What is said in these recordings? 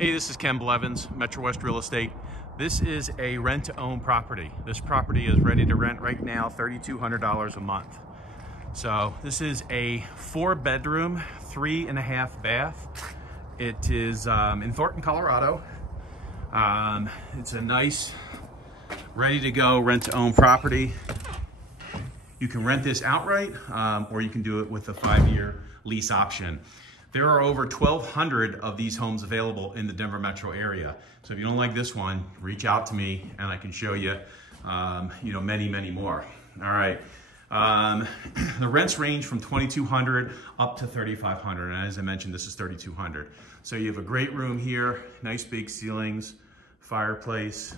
Hey, this is Ken Blevins, Metrowest Real Estate. This is a rent-to-own property. This property is ready to rent right now, $3,200 a month. So this is a 4-bedroom, 3.5 bath. It is in Thornton, Colorado. It's a nice, ready-to-go rent-to-own property. You can rent this outright, or you can do it with a 5-year lease option. There are over 1,200 of these homes available in the Denver metro area. So if you don't like this one, reach out to me and I can show you, many, many more. All right. The rents range from $2,200 up to $3,500. And as I mentioned, this is $3,200. So you have a great room here, nice big ceilings, fireplace,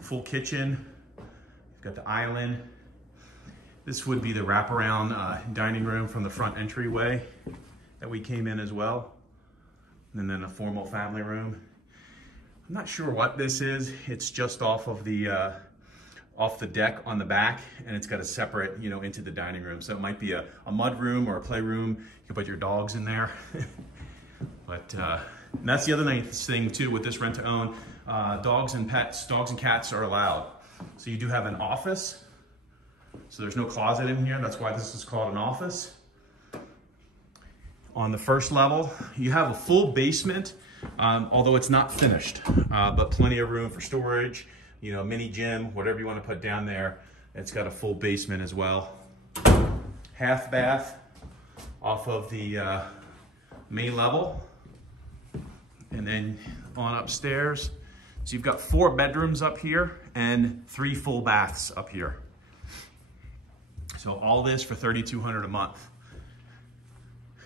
full kitchen. You've got the island. This would be the wraparound dining room from the front entryway that we came in as well. And then a formal family room. I'm not sure what this is. It's just off the deck on the back, and it's got a separate, into the dining room. So it might be a mud room or a playroom. You can put your dogs in there. But and that's the other nice thing too with this rent to own. Dogs and cats are allowed. So you do have an office. So there's no closet in here. That's why this is called an office. On the first level, you have a full basement, although it's not finished, but plenty of room for storage, mini gym, whatever you want to put down there. It's got a full basement as well. Half bath off of the main level, and then on upstairs. So you've got 4 bedrooms up here and 3 full baths up here. So all this for $3,200 a month.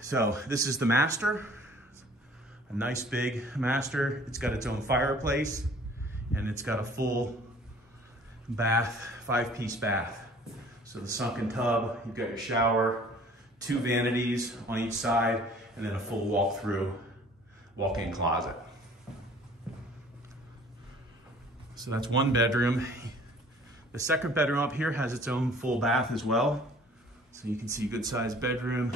So this is the master, a nice big master. It's got its own fireplace, and it's got a full bath, 5-piece bath. So the sunken tub, you've got your shower, 2 vanities on each side, and then a full walk-in closet. So that's 1 bedroom. The second bedroom up here has its own full bath as well. So you can see good sized bedroom,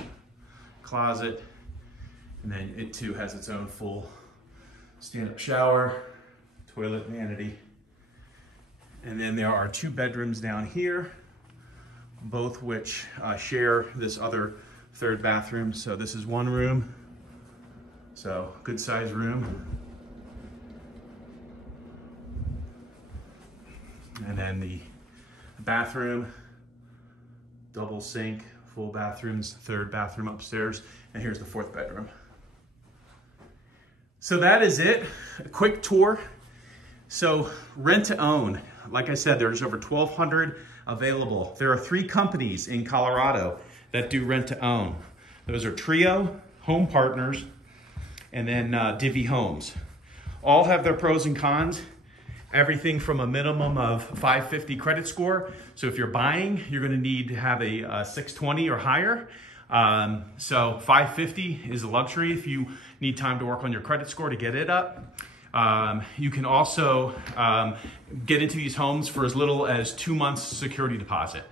closet, and then it too has its own full stand-up shower, toilet, vanity. And then there are 2 bedrooms down here, both which share this other 3rd bathroom. So this is 1 room, so good sized room. And then the bathroom, double sink, full bathrooms, 3rd bathroom upstairs, and here's the 4th bedroom. So that is it, a quick tour. So rent to own, like I said, there's over 1,200 available. There are 3 companies in Colorado that do rent to own. Those are Trio, Home Partners, and then Divvy Homes. All have their pros and cons. Everything from a minimum of 550 credit score. So if you're buying, you're gonna need to have a 620 or higher. So 550 is a luxury if you need time to work on your credit score to get it up. You can also get into these homes for as little as 2 months security deposit.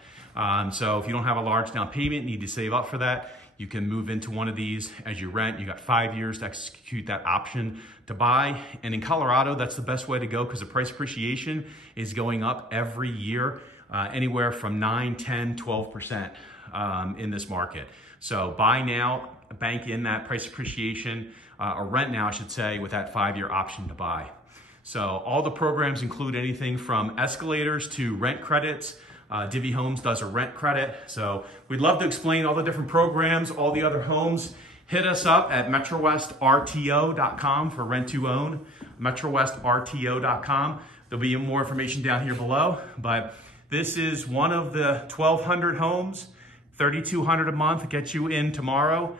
So if you don't have a large down payment, need to save up for that, you can move into one of these as you rent. You got 5 years to execute that option to buy. And in Colorado, that's the best way to go because the price appreciation is going up every year, anywhere from 9, 10, 12% in this market. So buy now, bank in that price appreciation, or rent now, I should say, with that 5-year option to buy. So all the programs include anything from escalators to rent credits. Divvy Homes does a rent credit. So we'd love to explain all the different programs, all the other homes. Hit us up at metrowestrto.com for rent to own, metrowestrto.com. There'll be more information down here below, but this is one of the 1,200 homes, $3,200 a month, gets you in tomorrow.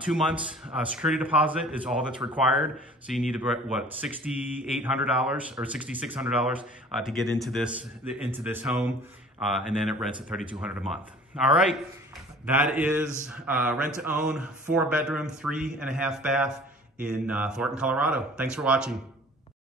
2 months security deposit is all that's required. So you need about, what, $6,800 or $6,600 to get into this home. And then it rents at $3,200 a month. All right, that is rent to own, 4-bedroom, 3.5 bath in Thornton, Colorado. Thanks for watching.